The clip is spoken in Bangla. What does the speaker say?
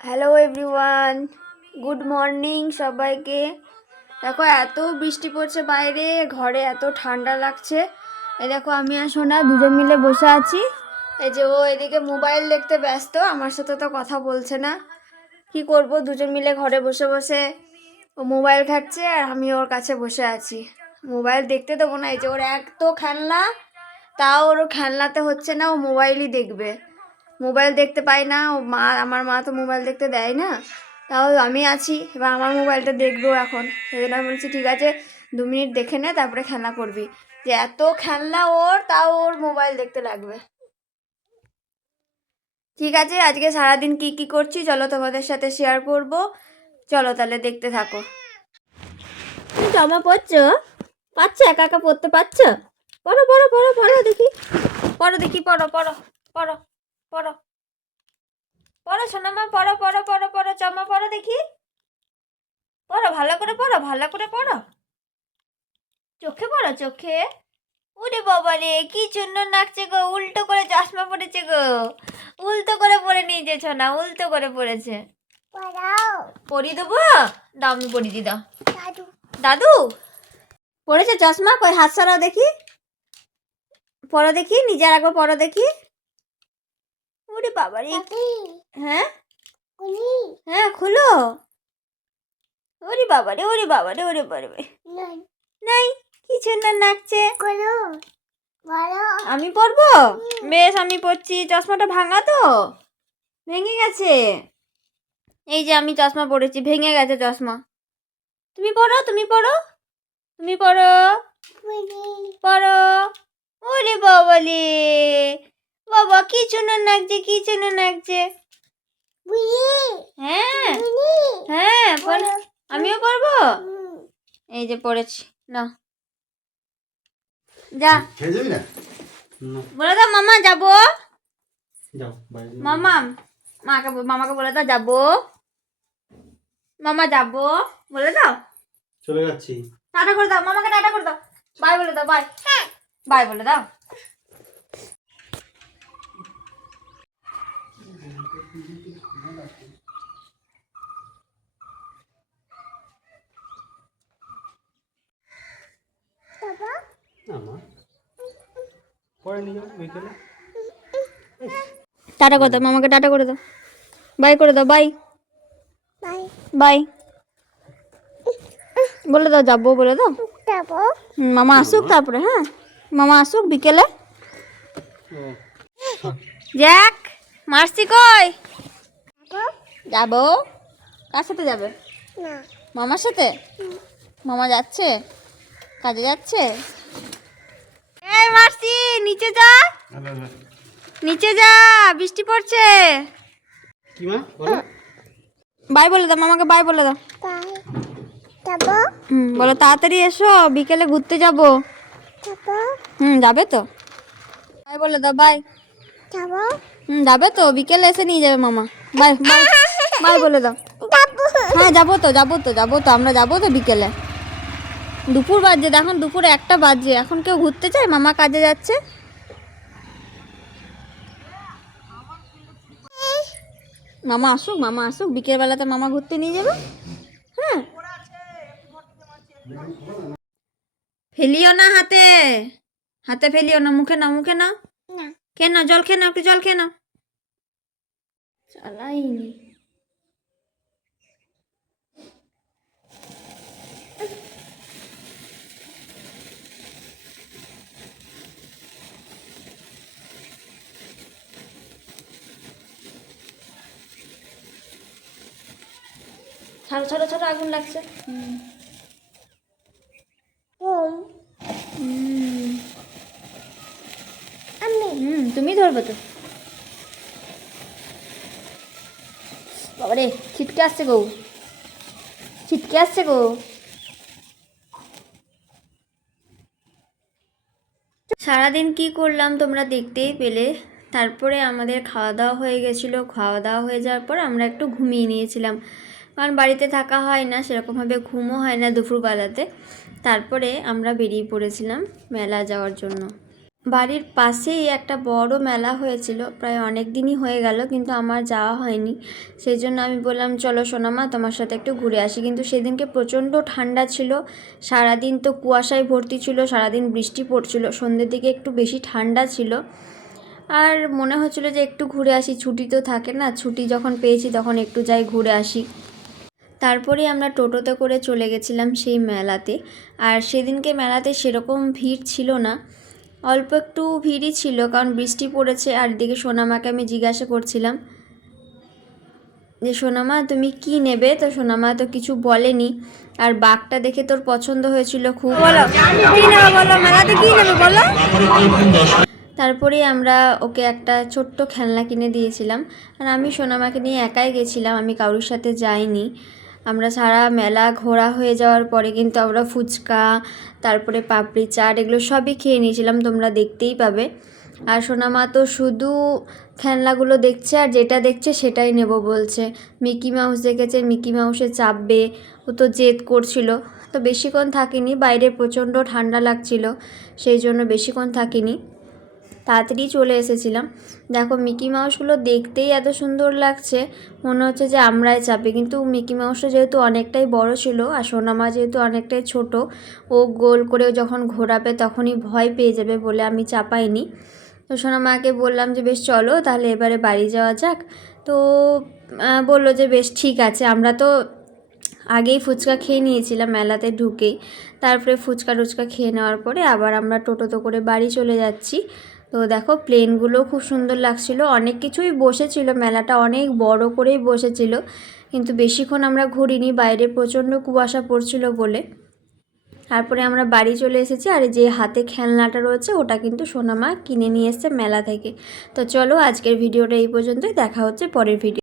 হ্যালো এভরিওয়ান, গুড মর্নিং সবাইকে। দেখো, এত বৃষ্টি পড়ছে বাইরে, ঘরে এত ঠান্ডা লাগছে। এই দেখো, আমি আর সোনা দুজন মিলে বসে আছি। এই যে ও এদিকে মোবাইল দেখতে ব্যস্ত, আমার সাথে তো কথা বলছে না। কি করব, দুজন মিলে ঘরে বসে বসে ও মোবাইল ঘাটছে আর আমি ওর কাছে বসে আছি। মোবাইল দেখতে দেবো না, এই যে ওর এক তো খেলনা, তাও ওর খেলনাতে হচ্ছে না, ও মোবাইলই দেখবে। মোবাইল দেখতে পাই না ও মা আমার মা তো মোবাইল দেখতে দেয় না। তাও আমি আছি এবার আমার মোবাইলটা দেখব এখন। সেই জন্য আমি বলছি ঠিক আছে দু মিনিট দেখে নে তারপরে খেলনা করবি। যে এত খেলনা ওর তাও ওর মোবাইল দেখতে লাগবে। ঠিক আছে আজকে সারাদিন কি কি করছি চলো তোমাদের সাথে শেয়ার করব। চলো তাহলে দেখতে থাকো। তুমি জামা পরছো? পাচ্ছ একা একা পরতে পারছ? পড়ো পড়ো পড়ো পড়ো দেখি। পড়ো দেখি পড়ো পড়ো পড়ো পড়ো। পড়ো সোনামা পড়ো পড়ো পড়ো পড়ো জামা পড়ো দেখি। পড়ো ভালো করে পড়ো ভালো করে পড়ো। চোখে পড়ো চোখে। ওরে বাবা রে কি জন্য নাকছে গো? উল্টো করে চশমা পড়েছে গো। উল্টো করে পরে নিয়েছে না উল্টো করে পড়েছে। পরিয়ে দেবো? দাও আমি পরিয়ে দি দাও। দাদু? পড়েছে চশমা? কই হাত সরাও দেখি। পড়ো দেখি নিজের আগে পড়ো দেখি। ওরে বাবা রে হ্যাঁ? হ্যাঁ খুলো। ওরে বাবা রে ওরে বাবা রে ওরে বাবা রে নাই কিছু না নাচছে আমি পরবো বেশ আমি পরছি চশমাটা ভাঙা তো? ভেঙে গেছে। এই যে আমি চশমা পরেছি ভেঙে গেছে চশমা। তুমি পড়ো তুমি পড়ো। তুমি পড়ো। পড়ো। ওরে বাবা রে বাবা কিছু না নাচছে কিছু না নাচছে হ্যাঁ হ্যাঁ। আমিও পড়ব? এই যে পড়েছি না যা। খেয়ে যাবি না? না। বলে দাও মামা যাব? মামা মাকে মামাকে বলে দাও যাব। মামা যাব বলে দাও। চলে যাচ্ছি। টাটা করে দাও মামাকে টাটা করে দাও। বাই বলে দাও বাই। বাই বলে দাও। না পরে নিয়ে বিকেলে টাটা করে দাও মামাকে টাটা করে দাও। বাই করে দাও বাই। বাই। বলে দাও যাব বলে দাও। মামা আসুক তারপরে হ্যাঁ? মামা আসুক বিকেলে। জ্যাক মার্সি কই? যাব। কার সাথে যাবে? মামার সাথে? মামা যাচ্ছে? কাজে যাচ্ছে? মার্সি নিচে যা। নিচে যা বৃষ্টি পড়ছে। কি মা? বলো। বাই বলে দাও মামাকে বাই বলে দাও। হুম বলো তাড়াতাড়ি এসো বিকেলে ঘুরতে যাব। হুম যাবে তো? বাই বলে দাও বাই। হুম যাবে তো? বিকেলে এসে নিয়ে যাবে মামা। বাই বাই বাই বলে দাও। হ্যাঁ যাব তো যাব তো যাব তো আমরা যাব তো বিকেলে। দুপুর বাজছে এখন দুপুরে একটা বাজে। এখন কেউ ঘুরতে চায়? মামা কাজে যাচ্ছে? মামা আসুক মামা আসুক। বিকেলবেলাতে মামা ঘুরতে নিয়ে যাবে? হ্যাঁ। ফেলিও না হাতে। হাতে ফেলিও না মুখে না মুখে না। কেন জল খেয়ে নাও একটু জল খেয়ে নাও। চালাইনি। ছাড়ো ছাড়ো ছাড়ো আগুন লাগছে। হুম। হুম। হুম তুমি ধরবে তো। বাবারে ছিটকে আসছে গো ছিটকে আসছে গো সারাদিন কি করলাম তোমরা দেখতেই পেলে। তারপরে আমাদের খাওয়া দাওয়া হয়ে গেছিল। খাওয়া দাওয়া হয়ে যাওয়ার পর আমরা একটু ঘুমিয়ে নিয়েছিলাম। কারণ বাড়িতে থাকা হয় না, সেরকমভাবে ঘুমও হয় না দুপুরবেলাতে। তারপরে আমরা বেরিয়ে পড়েছিলাম মেলা যাওয়ার জন্য। বাড়ির পাশেই একটা বড় মেলা হয়েছিল, প্রায় অনেক দিনই হয়ে গেল কিন্তু আমার যাওয়া হয়নি। সেই জন্য আমি বললাম, চলো সোনামা, তোমার সাথে একটু ঘুরে আসি। কিন্তু সেদিনকে প্রচণ্ড ঠান্ডা ছিল, সারাদিন তো কুয়াশায় ভর্তি ছিল, সারাদিন বৃষ্টি পড়ছিল, সন্ধ্যের দিকে একটু বেশি ঠান্ডা ছিল। আর মনে হচ্ছিল যে একটু ঘুরে আসি, ছুটি তো থাকে না, ছুটি যখন পেয়েছি তখন একটু যাই ঘুরে আসি। তারপরে আমরা টোটোতে করে চলে গেছিলাম সেই মেলাতে। আর সেদিনকে মেলাতে সেরকম ভিড় ছিল না। অল্প একটু ভিড়ই ছিল কারণ বৃষ্টি পড়েছে। আর এদিকে সোনামাকে আমি জিজ্ঞাসা করছিলাম যে সোনামা তুমি কি নেবে? তো সোনামা তো কিছু বলেনি। আর বাঘটা দেখে তোর পছন্দ হয়েছিল খুব। বলো কি নেবে বলো? মেলাতে কি নেবে বলো? তারপরে আমরা ওকে একটা ছোট্ট খেলনা কিনে দিয়েছিলাম। আর আমি সোনামাকে নিয়ে একাই গেছিলাম। আমি কারোর সাথে যাইনি। আমরা সারা মেলা ঘোরা হয়ে যাওয়ার পরে কিন্তু আমরা ফুচকা, তারপরে পাপড়ি চাট এগুলো সবই খেয়ে নিয়েছিলাম, তোমরা দেখতেই পাবে। আর সোনামা তো শুধু খেলনাগুলো দেখছে আর যেটা দেখছে সেটাই নেব বলছে। মিকি মাউস দেখেছে, মিকি মাউসে চাপবে, ও তো জেদ করছিল। তো বেশিক্ষণ থাকিনি, বাইরে প্রচণ্ড ঠান্ডা লাগছিল, সেই জন্য বেশিক্ষণ থাকিনি। তাড়াতাড়ি চলে এসেছিলাম। দেখো, মিকি মাউসগুলো দেখতেই এত সুন্দর লাগছে। মনে হচ্ছে যে আমরাই চাপে। কিন্তু মিকি মাউসটা যেহেতু অনেকটাই বড় ছিল আর সোনামা যেহেতু অনেকটাই ছোট, ও গোল করে যখন ঘোরাবে তখনই ভয় পেয়ে যাবে বলে আমি চাপাইনি। তো সোনামাকে বললাম যে, বেশ, চলো তাহলে এবারে বাড়ি যাওয়া যাক। তো বলল যে, বেশ, ঠিক আছে। আমরা তো আগেই ফুচকা খেয়ে নিয়েছিলাম মেলাতে ঢুকেই। তারপরে ফুচকা টুচকা খেয়ে নেওয়ার পরে আবার আমরা টোটোতে করে বাড়ি চলে যাচ্ছি। তো দেখো প্লেনগুলো খুব সুন্দর লাগছিল। অনেক কিছুই বসেছিল, মেলাটা অনেক বড় করেই বসেছিল। কিন্তু বেশিক্ষণ আমরা ঘুরিনি, বাইরে প্রচণ্ড কুয়াশা পড়ছিল বলে। তারপরে আমরা বাড়ি চলে এসেছি, আর যে হাতে খেলনাটা রয়েছে, ওটা কিন্তু সোনামা কিনে নিয়ে এসছে মেলা থেকে। তো চলো, আজকের ভিডিওটা এই পর্যন্তই। দেখা হচ্ছে পরের ভিডিও